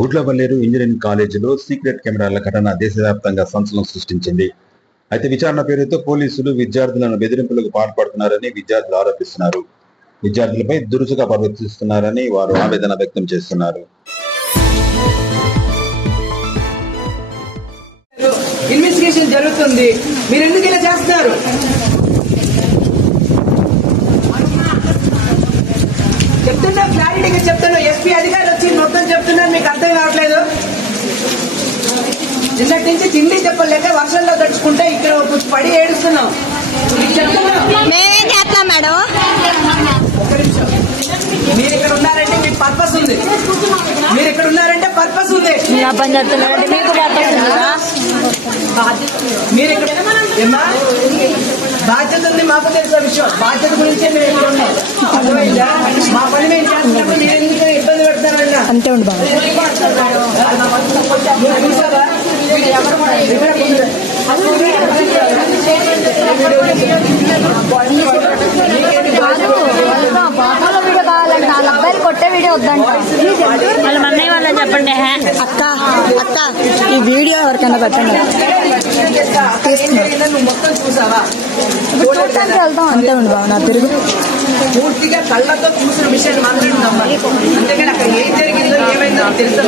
Gudlavalleru engineering కాలేజీలో secret కెమెరాల ఘటన దేశవ్యాప్తంగా సంచలనం సృష్టించింది. అయితే విచారణ పేరుతో పోలీసులు విద్యార్థులను బెదిరింపులకు పాల్పడుతున్నారని విద్యార్థులు ఆరోపిస్తున్నారు. విద్యార్థులపై దురుసుగా ప్రవర్తిస్తున్నారని వారు ఆవేదన వ్యక్తం చేస్తున్నారు. ఇన్వెస్టిగేషన్ జరుగుతుంది. మీరు ఎందుకు ఇలా చేస్తున్నారు? చెప్తున్నా క్లారిటీగా చెప్తున్నా ఎస్పీ అధికారులు నిన్నటి నుంచి తిండి చెప్పలేక వర్షంలో తడుచుకుంటే ఇక్కడ కొంచెం పడి ఏడుస్తున్నాం. మేమేం చేస్తున్నాం మేడం? మీరు ఇక్కడ ఉన్నారంటే మీకు పర్పస్ ఉంది. మీరు ఇక్కడ ఉన్నారంటే పర్పస్ ఉంది. మీరు అబ్బాయి చెప్తున్నారంటే మీకు పర్పస్ ఉందా? మీరు ఇక్కడ? బాధ్యత ఉంది మాకు తెలిసిన విషయం. బాధ్యత గురించే మేము ఇక్కడ ఉన్నాం. అర్థమైందా? మా పని మేము చేస్తున్నప్పుడు మీరు ఎందుకు ఇబ్బంది పెడతారన్నా? అంతే ఉండు ఇక్కడ వీడియో కావాలంటే వాళ్ళ అబ్బాయిలు కొట్టే వీడియో వద్దంట వాళ్ళ మన్నయ్య వాళ్ళని చెప్పండి అక్క అక్క ఈ వీడియో ఎవరికైనా పెట్టండి మొత్తం చూసావా చూడటానికి వెళ్తాం అంతే ఉండు బాబు నా తిరుగు పూర్తిగా కళ్ళతో చూసిన విషయాన్ని మాట్లాడుతున్నాం నమ్మాలి అంతేగాని అక్కడ ఏం జరిగిందో ఏమైందో తెలుసా